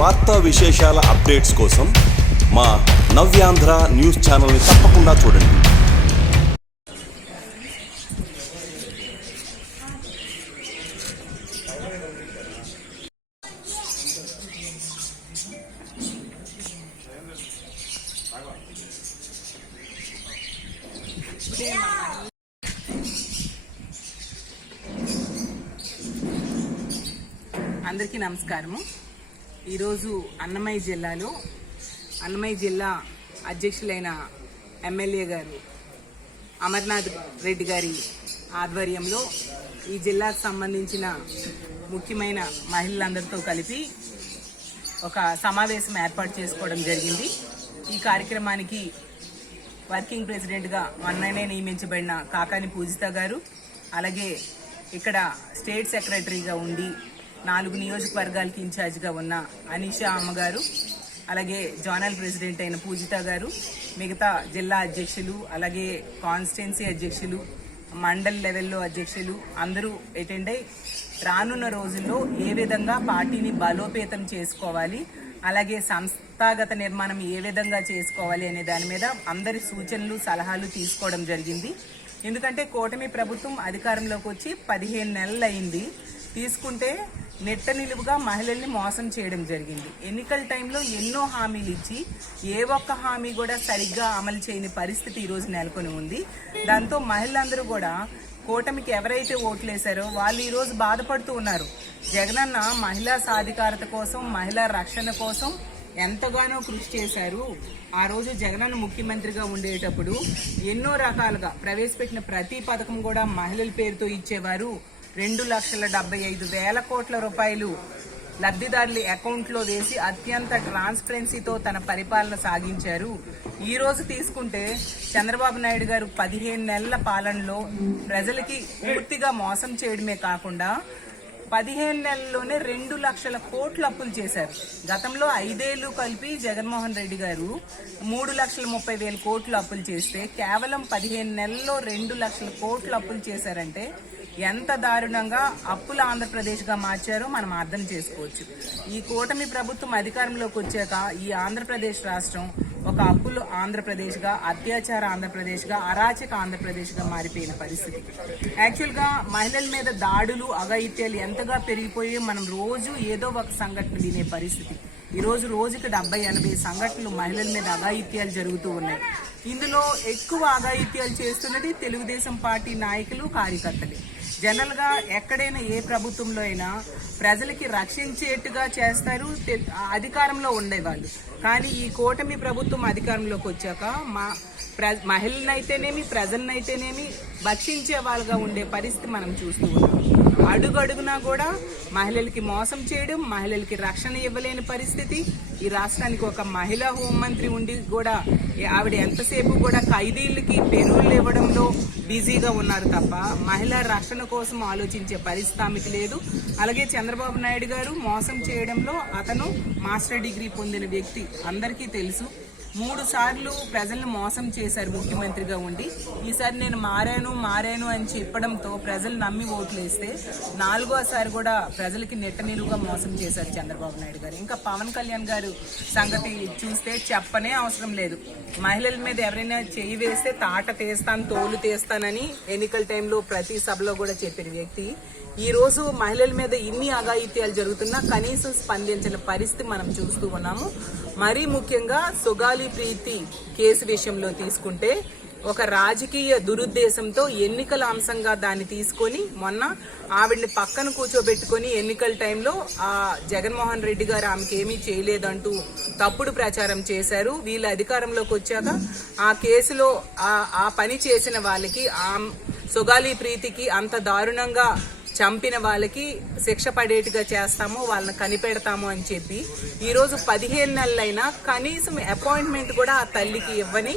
వార్తా విశేషాల అప్డేట్స్ కోసం మా నవ్యాంధ్ర న్యూస్ ఛానల్ని తప్పకుండా చూడండి. అందరికీ నమస్కారము. ఈరోజు అన్నమయ్య జిల్లా అధ్యక్షులైన ఎమ్మెల్యే గారు అమర్నాథ్ రెడ్డి గారి ఆధ్వర్యంలో ఈ జిల్లాకు సంబంధించిన ముఖ్యమైన మహిళలందరితో కలిపి ఒక సమావేశం ఏర్పాటు చేసుకోవడం జరిగింది. ఈ కార్యక్రమానికి వర్కింగ్ ప్రెసిడెంట్గా మొన్ననే నియమించబడిన కాకాని పూజిత గారు, అలాగే ఇక్కడ స్టేట్ సెక్రటరీగా ఉండి 4 నియోజకవర్గాలకి ఇన్ఛార్జిగా ఉన్న అనీషా అమ్మగారు, అలాగే జోనల్ ప్రెసిడెంట్ అయిన పూజిత గారు, మిగతా జిల్లా అధ్యక్షులు, అలాగే కాన్స్టిట్యున్సీ అధ్యక్షులు, మండల్ లెవెల్లో అధ్యక్షులు అందరూ అటెండ్ అయి రానున్న రోజుల్లో ఏ విధంగా పార్టీని బలోపేతం చేసుకోవాలి, అలాగే సంస్థాగత నిర్మాణం ఏ విధంగా చేసుకోవాలి అనే దాని మీద అందరి సూచనలు సలహాలు తీసుకోవడం జరిగింది. ఎందుకంటే కూటమి ప్రభుత్వం అధికారంలోకి వచ్చి 15 నెలలు అయింది. తీసుకుంటే నెట్ట నిలువుగా మహిళల్ని మోసం చేయడం జరిగింది. ఎన్నికల టైంలో ఎన్నో హామీలు ఇచ్చి ఏ ఒక్క హామీ కూడా సరిగ్గా అమలు చేయని పరిస్థితి ఈరోజు నెలకొని ఉంది. దాంతో మహిళలందరూ కూడా కూటమికి ఎవరైతే ఓట్లేశారో వాళ్ళు ఈరోజు బాధపడుతూ ఉన్నారు. జగనన్న మహిళా సాధికారత కోసం, మహిళా రక్షణ కోసం ఎంతగానో కృషి చేశారు. ఆ రోజు జగనన్న ముఖ్యమంత్రిగా ఉండేటప్పుడు ఎన్నో రకాలుగా ప్రవేశపెట్టిన ప్రతి పథకం కూడా మహిళల పేరుతో ఇచ్చేవారు. 2,75,000 కోట్ల రూపాయలు లబ్ధిదారుల అకౌంట్లో వేసి అత్యంత ట్రాన్స్పరెన్సీతో తన పరిపాలన సాగించారు. ఈ రోజు తీసుకుంటే చంద్రబాబు నాయుడు గారు 15 నెలల పాలనలో ప్రజలకి పూర్తిగా మోసం చేయడమే కాకుండా 15 నెలల్లోనే 2 లక్షల కోట్ల అప్పులు చేశారు. గతంలో 5 ఏళ్లు కలిపి జగన్మోహన్ రెడ్డి గారు 3,30,000 కోట్లు అప్పులు చేస్తే కేవలం 15 నెలల్లో 2 లక్షల కోట్ల అప్పులు చేశారంటే ఎంత దారుణంగా అప్పుల ఆంధ్రప్రదేశ్గా మార్చారో మనం అర్థం చేసుకోవచ్చు. ఈ కూటమి ప్రభుత్వం అధికారంలోకి వచ్చాక ఈ ఆంధ్రప్రదేశ్ రాష్ట్రం ఒక అప్పుల ఆంధ్రప్రదేశ్గా, అత్యాచార ఆంధ్రప్రదేశ్గా, అరాచక ఆంధ్రప్రదేశ్గా మారిపోయిన పరిస్థితి. యాక్చువల్గా మహిళల మీద దాడులు, అఘాయిత్యాలు ఎంతగా పెరిగిపోయి మనం రోజు ఏదో ఒక సంఘటన వినే పరిస్థితి. ఈరోజు రోజుకి 70-80 సంఘటనలు మహిళల మీద అఘాయిత్యాలు జరుగుతూ ఉన్నాయి. ఇందులో ఎక్కువ అఘాయిత్యాలు చేస్తున్నది తెలుగుదేశం పార్టీ నాయకులు, కార్యకర్తలే. జనరల్ గా ఎక్కడైనా ఏ ప్రభుత్వంలో అయినా ప్రజలకి రక్షించేట్టుగా చేస్తారు అధికారంలో ఉండేవాళ్ళు. కానీ ఈ కూటమి ప్రభుత్వం అధికారంలోకి వచ్చాక మహిళలనైతేనేమి, ప్రజలనైతేనేమి భక్షించే వాళ్ళుగా ఉండే పరిస్థితి మనం చూస్తూ ఉన్నాం. అడుగడుగునా కూడా మహిళలకి మోసం చేయడం, మహిళలకి రక్షణ ఇవ్వలేని పరిస్థితి. ఈ రాష్ట్రానికి ఒక మహిళా హోంమంత్రి ఉండి కూడా ఆవిడ ఎంతసేపు కూడా ఖైదీలకి పెరువులు ఇవ్వడంలో బిజీగా ఉన్నారు తప్ప మహిళా రక్షణ కోసం ఆలోచించే పరిస్థితి లేదు. అలాగే చంద్రబాబు నాయుడు గారు మోసం చేయడంలో అతను మాస్టర్ డిగ్రీ పొందిన వ్యక్తి, అందరికీ తెలుసు. 3 సార్లు ప్రజలను మోసం చేశారు ముఖ్యమంత్రిగా ఉండి. ఈసారి నేను మారాను అని చెప్పడంతో ప్రజలు నమ్మి ఓట్లేస్తే 4వ కూడా ప్రజలకి నెట్ట నిలువుగా మోసం చేశారు చంద్రబాబు నాయుడు గారు. ఇంకా పవన్ కళ్యాణ్ గారు సంగతి చూస్తే చెప్పనే అవసరం లేదు. మహిళల మీద ఎవరైనా చేయి వేస్తే తాట తీస్తాను, తోలు తీస్తానని ఎన్నికల టైంలో ప్రతి సభలో కూడా చెప్పిన వ్యక్తి ఈ రోజు మహిళల మీద ఇన్ని అఘాయిత్యాలు జరుగుతున్నా కనీసం స్పందించిన పరిస్థితి మనం చూస్తూ ఉన్నాము. మరీ ముఖ్యంగా సుగాలి ప్రీతి కేసు విషయంలో తీసుకుంటే ఒక రాజకీయ దురుద్దేశంతో ఎన్నికల అంశంగా దాన్ని తీసుకొని మొన్న ఆవిడ్ని పక్కన కూర్చోబెట్టుకుని ఎన్నికల టైంలో ఆ జగన్మోహన్ రెడ్డి గారు ఆమెకి ఏమీ చేయలేదంటూ తప్పుడు ప్రచారం చేశారు. వీళ్ళ అధికారంలోకి వచ్చాక ఆ కేసులో ఆ పని చేసిన వాళ్ళకి, ఆ సుగాలి ప్రీతికి అంత దారుణంగా చంపిన వాళ్ళకి శిక్ష పడేట్టుగా చేస్తాము, వాళ్ళని కనిపెడతాము అని చెప్పి ఈరోజు 15 నెలలైనా కనీసం అపాయింట్మెంట్ కూడా ఆ తల్లికి ఇవ్వని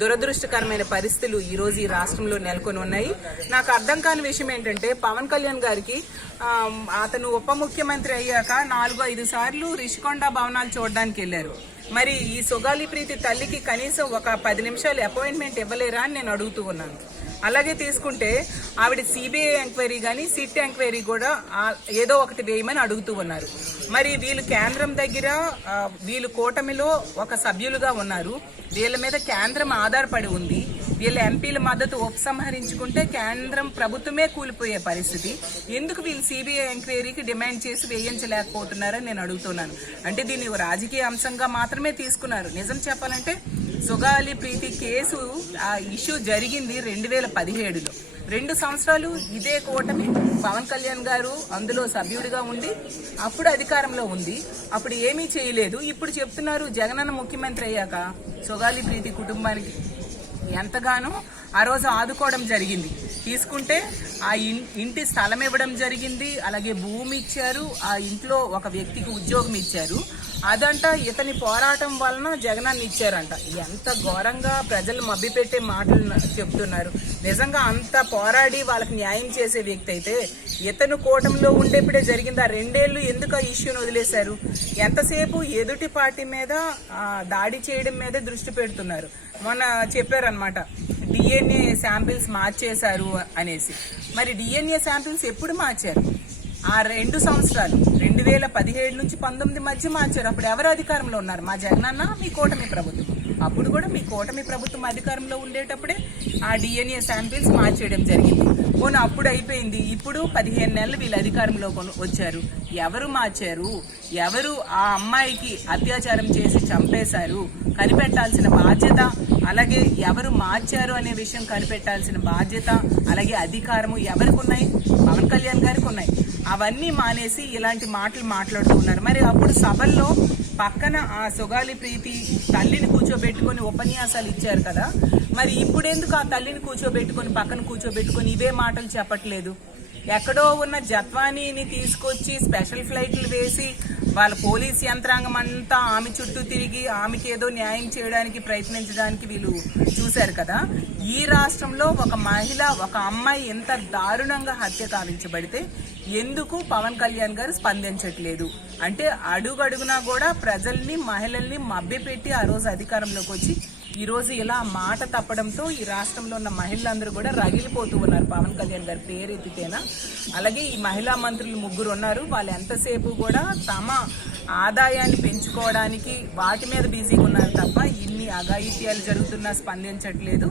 దురదృష్టకరమైన పరిస్థితులు ఈరోజు ఈ రాష్ట్రంలో నెలకొని ఉన్నాయి. నాకు అర్థం కాని విషయం ఏంటంటే పవన్ కళ్యాణ్ గారికి అతను ఉప ముఖ్యమంత్రి అయ్యాక 4-5 సార్లు రిషికొండ భవనాలు చూడడానికి వెళ్లారు. మరి ఈ సుగాలి ప్రీతి తల్లికి కనీసం ఒక 10 నిమిషాలు అపాయింట్మెంట్ ఇవ్వలేరా అని నేను అడుగుతూ ఉన్నాను. అలాగే తీసుకుంటే ఆవిడ సిబిఐ ఎంక్వైరీ కానీ సిట్ ఎంక్వైరీ కూడా ఏదో ఒకటి వేయమని అడుగుతూ ఉన్నారు. మరి వీళ్ళు కేంద్రం దగ్గర వీళ్ళు కూటమిలో ఒక సభ్యులుగా ఉన్నారు. వీళ్ళ మీద కేంద్రం ఆధారపడి ఉంది. వీళ్ళ ఎంపీల మద్దతు ఉపసంహరించుకుంటే కేంద్రం ప్రభుత్వమే కూలిపోయే పరిస్థితి. ఎందుకు వీళ్ళు సిబిఐ ఎంక్వైరీకి డిమాండ్ చేసి వేయించలేకపోతున్నారని నేను అడుగుతున్నాను. అంటే దీన్ని రాజకీయ అంశంగా మాత్రమే తీసుకున్నారు. నిజం చెప్పాలంటే సుగాలి ప్రీతి కేసు ఆ ఇష్యూ జరిగింది 2017లో. 2 సంవత్సరాలు ఇదే కూటమి పవన్ కళ్యాణ్ గారు అందులో సభ్యుడిగా ఉండి అప్పుడు అధికారంలో ఉంది. అప్పుడు ఏమీ చేయలేదు. ఇప్పుడు చెప్తున్నారు జగనన్న ముఖ్యమంత్రి అయ్యాక సుగాలి ప్రీతి కుటుంబానికి ఎంతగానో ఆ రోజు ఆదుకోవడం జరిగింది. తీసుకుంటే ఆ ఇంటి స్థలం ఇవ్వడం జరిగింది, అలాగే భూమి ఇచ్చారు, ఆ ఇంట్లో ఒక వ్యక్తికి ఉద్యోగం ఇచ్చారు. అదంట ఇతని పోరాటం వలన జగనాన్ని ఇచ్చారంట. ఎంత ఘోరంగా ప్రజలు మభ్యపెట్టే మాటలు చెప్తున్నారు. నిజంగా అంత పోరాడి వాళ్ళకి న్యాయం చేసే వ్యక్తి అయితే ఇతను కూటమిలో ఉండేప్పుడే జరిగింది. ఆ 2 ఏళ్లు ఎందుకు ఆ ఇష్యూని వదిలేశారు? ఎంతసేపు ఎదుటి పార్టీ మీద దాడి చేయడం మీదే దృష్టి పెడుతున్నారు. మొన్న చెప్పారనమాట డిఎన్ఏ శాంపిల్స్ మార్చేశారు అనేసి. మరి డిఎన్ఏ శాంపిల్స్ ఎప్పుడు మార్చారు? ఆ 2 సంవత్సరాలు 2017 నుంచి 19 మధ్య మార్చారు. అప్పుడు ఎవరు అధికారంలో ఉన్నారు? మా జగనన్న, మీ కూటమి ప్రభుత్వం. అప్పుడు కూడా మీ కూటమి ప్రభుత్వం అధికారంలో ఉండేటప్పుడే ఆ డిఎన్ఏ శాంపిల్స్ మార్చేయడం జరిగింది. పోనీ అప్పుడు అయిపోయింది. ఇప్పుడు 15 నెలలు వీళ్ళు అధికారంలో వచ్చారు. ఎవరు మార్చారు? ఎవరు ఆ అమ్మాయికి అత్యాచారం చేసి చంపేశారు? కనిపెట్టాల్సిన బాధ్యత, అలాగే ఎవరు మార్చారు అనే విషయం కనిపెట్టాల్సిన బాధ్యత, అలాగే అధికారము ఎవరికి ఉన్నాయి? పవన్ కళ్యాణ్ గారికి ఉన్నాయి. అవన్నీ మానేసి ఇలాంటి మాటలు మాట్లాడుతూ ఉన్నారు. మరి అప్పుడు సభల్లో పక్కన ఆ సుగాలి ప్రీతి తల్లిని కూర్చోబెట్టుకొని ఉపన్యాసాలు ఇచ్చారు కదా, మరి ఇప్పుడెందుకు ఆ తల్లిని కూర్చోబెట్టుకొని పక్కన కూర్చోబెట్టుకొని ఇవే మాటలు చెప్పట్లేదు? ఎక్కడో ఉన్న జత్వానీని తీసుకొచ్చి స్పెషల్ ఫ్లైట్లు వేసి వాళ్ళ పోలీస్ యంత్రాంగం అంతా ఆమె చుట్టూ తిరిగి ఆమెకి ఏదో న్యాయం చేయడానికి ప్రయత్నించడానికి వీళ్ళు చూశారు కదా. ఈ రాష్ట్రంలో ఒక మహిళ, ఒక అమ్మాయి ఎంత దారుణంగా హత్య కావించబడితే ఎందుకు పవన్ కళ్యాణ్ గారు స్పందించట్లేదు? అంటే అడుగడుగునా కూడా ప్రజల్ని, మహిళల్ని మభ్యపెట్టి ఆ రోజు అధికారంలోకి వచ్చి ఈ రోజు ఇలా మాట తప్పడంతో ఈ రాష్ట్రంలో ఉన్న మహిళలందరూ కూడా రగిలిపోతూ ఉన్నారు. పవన్ కళ్యాణ్ గారి పేరెత్తితేనా. అలాగే ఈ మహిళా మంత్రులు 3 ఉన్నారు. వాళ్ళు ఎంతసేపు కూడా తమ ఆదాయాన్ని పెంచుకోవడానికి వాటి మీద బిజీగా ఉన్నారు తప్ప ఇన్ని అఘాయిత్యాలు జరుగుతున్నా స్పందించట్లేదు.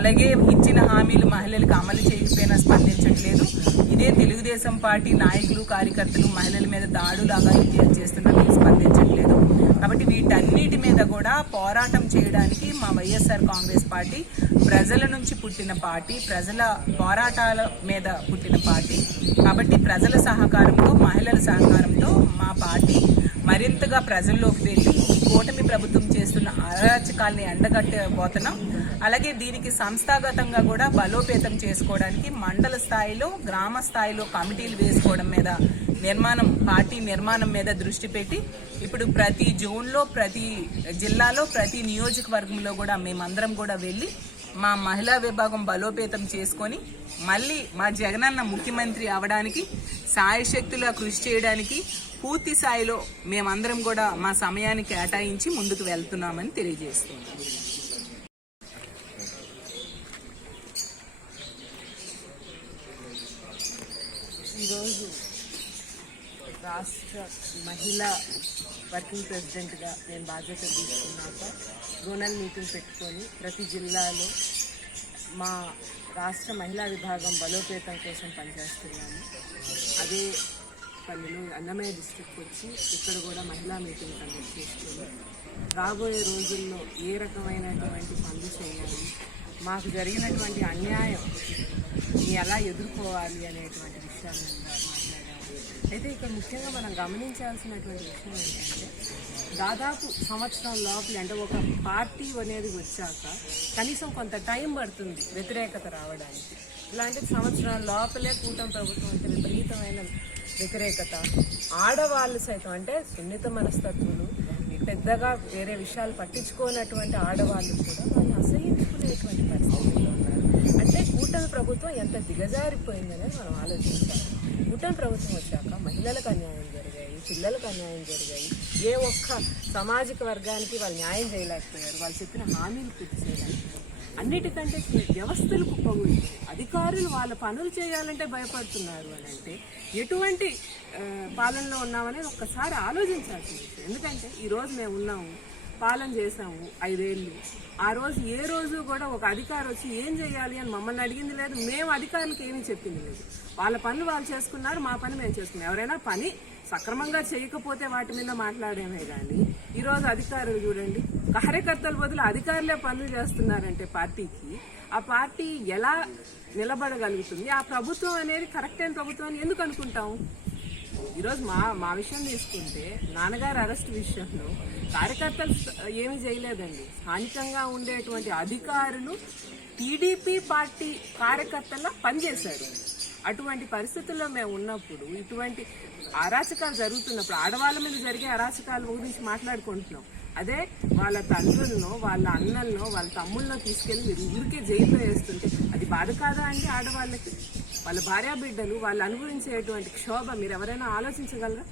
అలాగే ఇచ్చిన హామీలు మహిళలకు అమలు చేయకపోయినా స్పందించట్లేదు. ఇదే తెలుగుదేశం పార్టీ నాయకులు, కార్యకర్తలు మహిళల మీద దాడులు, అఘాయిత్యాలు చేస్తున్నా స్పందించట్లేదు. కాబట్టి వీటన్నిటి మీద కూడా పోరాటం చేయడానికి మా వైఎస్ఆర్ కాంగ్రెస్ పార్టీ ప్రజల నుంచి పుట్టిన పార్టీ, ప్రజల పోరాటాల మీద పుట్టిన పార్టీ. కాబట్టి ప్రజల సహకారంతో, మహిళల సహకారంతో మా పార్టీ మరింతగా ప్రజల్లోకి వెళ్ళి ఈ కూటమి ప్రభుత్వం చేస్తున్న అరాచకాల్ని ఎండగట్టబోతున్నాం. అలాగే దీనికి సంస్థాగతంగా కూడా బలోపేతం చేసుకోవడానికి మండల స్థాయిలో, గ్రామ స్థాయిలో కమిటీలు వేసుకోవడం మీద పార్టీ నిర్మాణం మీద దృష్టి పెట్టి ఇప్పుడు ప్రతి జోన్లో, ప్రతి జిల్లాలో, ప్రతి నియోజకవర్గంలో కూడా మేమందరం కూడా వెళ్ళి మా మహిళా విభాగం బలోపేతం చేసుకొని మళ్ళీ మా జగనన్న ముఖ్యమంత్రి అవడానికి సాయశక్తులా కృషి చేయడానికి పూర్తి స్థాయిలో మేమందరం కూడా మా సమయాన్ని కేటాయించి ముందుకు వెళ్తున్నామని తెలియజేస్తున్నాం. ఈరోజు రాష్ట్ర మహిళా వర్కింగ్ ప్రెసిడెంట్గా నేను బాధ్యత తీసుకున్నాక జోనల్ మీటింగ్ పెట్టుకొని ప్రతి జిల్లాలో మా రాష్ట్ర మహిళా విభాగం బలోపేతం కోసం పనిచేస్తున్నాను. అదే పనిలో అన్నమయ్య డిస్ట్రిక్ట్ వచ్చి ఇక్కడ కూడా మహిళా మీటింగ్ కండక్ట్ చేసుకొని రాబోయే రోజుల్లో ఏ రకమైనటువంటి పనులు చేయాలి, మాకు జరిగినటువంటి అన్యాయం ఎలా ఎదుర్కోవాలి అనేటువంటి విషయాల మీద మాట్లాడాము. అయితే ఇక్కడ ముఖ్యంగా మనం గమనించాల్సినటువంటి విషయం ఏంటంటే దాదాపు సంవత్సరం లోపల, అంటే ఒక పార్టీ అనేది వచ్చాక కనీసం కొంత టైం పడుతుంది వ్యతిరేకత రావడానికి. ఇలాంటి సంవత్సరం లోపలే కూటమి ప్రభుత్వం అంటే విపరీతమైన వ్యతిరేకత, ఆడవాళ్ళు సైతం అంటే సున్నిత మనస్తత్వులు, పెద్దగా వేరే విషయాలు పట్టించుకోనటువంటి ఆడవాళ్ళు కూడా వాళ్ళు అసహించుకునేటువంటి పరిస్థితుల్లో ఉన్నారు. అంటే కూటమి ప్రభుత్వం ఎంత దిగజారిపోయిందనేది మనం ఆలోచించాలి. కూటమి ప్రభుత్వం వచ్చాక మహిళలకు అన్యాయం జరిగాయి, పిల్లలకు అన్యాయం జరిగాయి. ఏ ఒక్క సామాజిక వర్గానికి వాళ్ళు న్యాయం చేయలేకపోయారు, వాళ్ళు చెప్పిన హామీలు పూర్తి చేయలేకపోయారు. అన్నిటికంటే వ్యవస్థలు కుప్పకూలిపోయి అధికారులు వాళ్ళ పనులు చేయాలంటే భయపడుతున్నారు అని అంటే ఎటువంటి పాలనలో ఉన్నామనేది ఒక్కసారి ఆలోచించాల్సి ఉంటుంది. ఎందుకంటే ఈరోజు మేము ఉన్నాము, పాలన చేసాము 5 ఏళ్ళు. ఆ రోజు ఏ రోజు కూడా ఒక అధికారి వచ్చి ఏం చేయాలి అని మమ్మల్ని అడిగింది లేదు, మేము అధికారులకు ఏమీ చెప్పింది లేదు. వాళ్ళ పనులు వాళ్ళు చేసుకున్నారు, మా పని మేము చేసుకున్నాం. ఎవరైనా పని సక్రమంగా చేయకపోతే వాటి మీద మాట్లాడేమే కానీ ఈరోజు అధికారులు చూడండి, కార్యకర్తల బదులు అధికారులే పనులు చేస్తున్నారంటే పార్టీకి ఆ పార్టీ ఎలా నిలబడగలుగుతుంది? ఆ ప్రభుత్వం అనేది కరెక్ట్ అయిన ప్రభుత్వం అని ఎందుకు అనుకుంటాం? ఈరోజు మా విషయం తీసుకుంటే నాన్నగారి అరెస్ట్ విషయంలో కార్యకర్తలు ఏమీ చేయలేదండి. స్థానికంగా ఉండేటువంటి అధికారులు టీడీపీ పార్టీ కార్యకర్తల్లా పనిచేశారు. అటువంటి పరిస్థితుల్లో మేము ఉన్నప్పుడు, ఇటువంటి అరాచకాలు జరుగుతున్నప్పుడు, ఆడవాళ్ళ మీద జరిగే అరాచకాల గురించి మాట్లాడుకుంటున్నాం. అదే వాళ్ళ తండ్రులను, వాళ్ళ అన్నలను, వాళ్ళ తమ్ముళ్ళను తీసుకెళ్లి మీరు ఊరికే జైల్లో వేస్తుంటే అది బాధ కాదా అండి? ఆడవాళ్ళకి వాళ్ళ భార్యాబిడ్డలు వాళ్ళు అనుభవించేటువంటి క్షోభ మీరు ఎవరైనా ఆలోచించగలరా?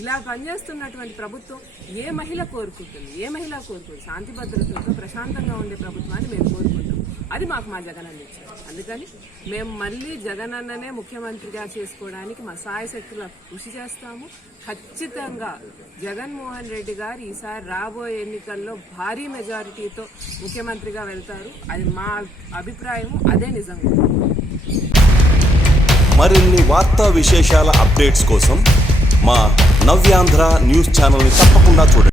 ఇలా పనిచేస్తున్నటువంటి ప్రభుత్వం ఏ మహిళ కోరుకుంటుంది? ఏ మహిళ కోరుకుంటుంది? శాంతి భద్రతలతో ప్రశాంతంగా ఉండే ప్రభుత్వాన్ని మేము కోరుకుంటాం. అది మాకు మా జగన్ అన్న ఇచ్చారు. అందుకని మేము మళ్ళీ జగన్ అన్ననే ముఖ్యమంత్రిగా చేసుకోవడానికి మా సాయశక్తుల కృషి చేస్తాము. ఖచ్చితంగా జగన్మోహన్ రెడ్డి గారు ఈసారి రాబోయే ఎన్నికల్లో భారీ మెజారిటీతో ముఖ్యమంత్రిగా వెళ్తారు. అది మా అభిప్రాయం, అదే నిజంగా. మరిన్ని వార్తా విశేషాల అప్డేట్స్ కోసం మా నవ్యాంధ్ర న్యూస్ ఛానల్ని తప్పకుండా చూడండి.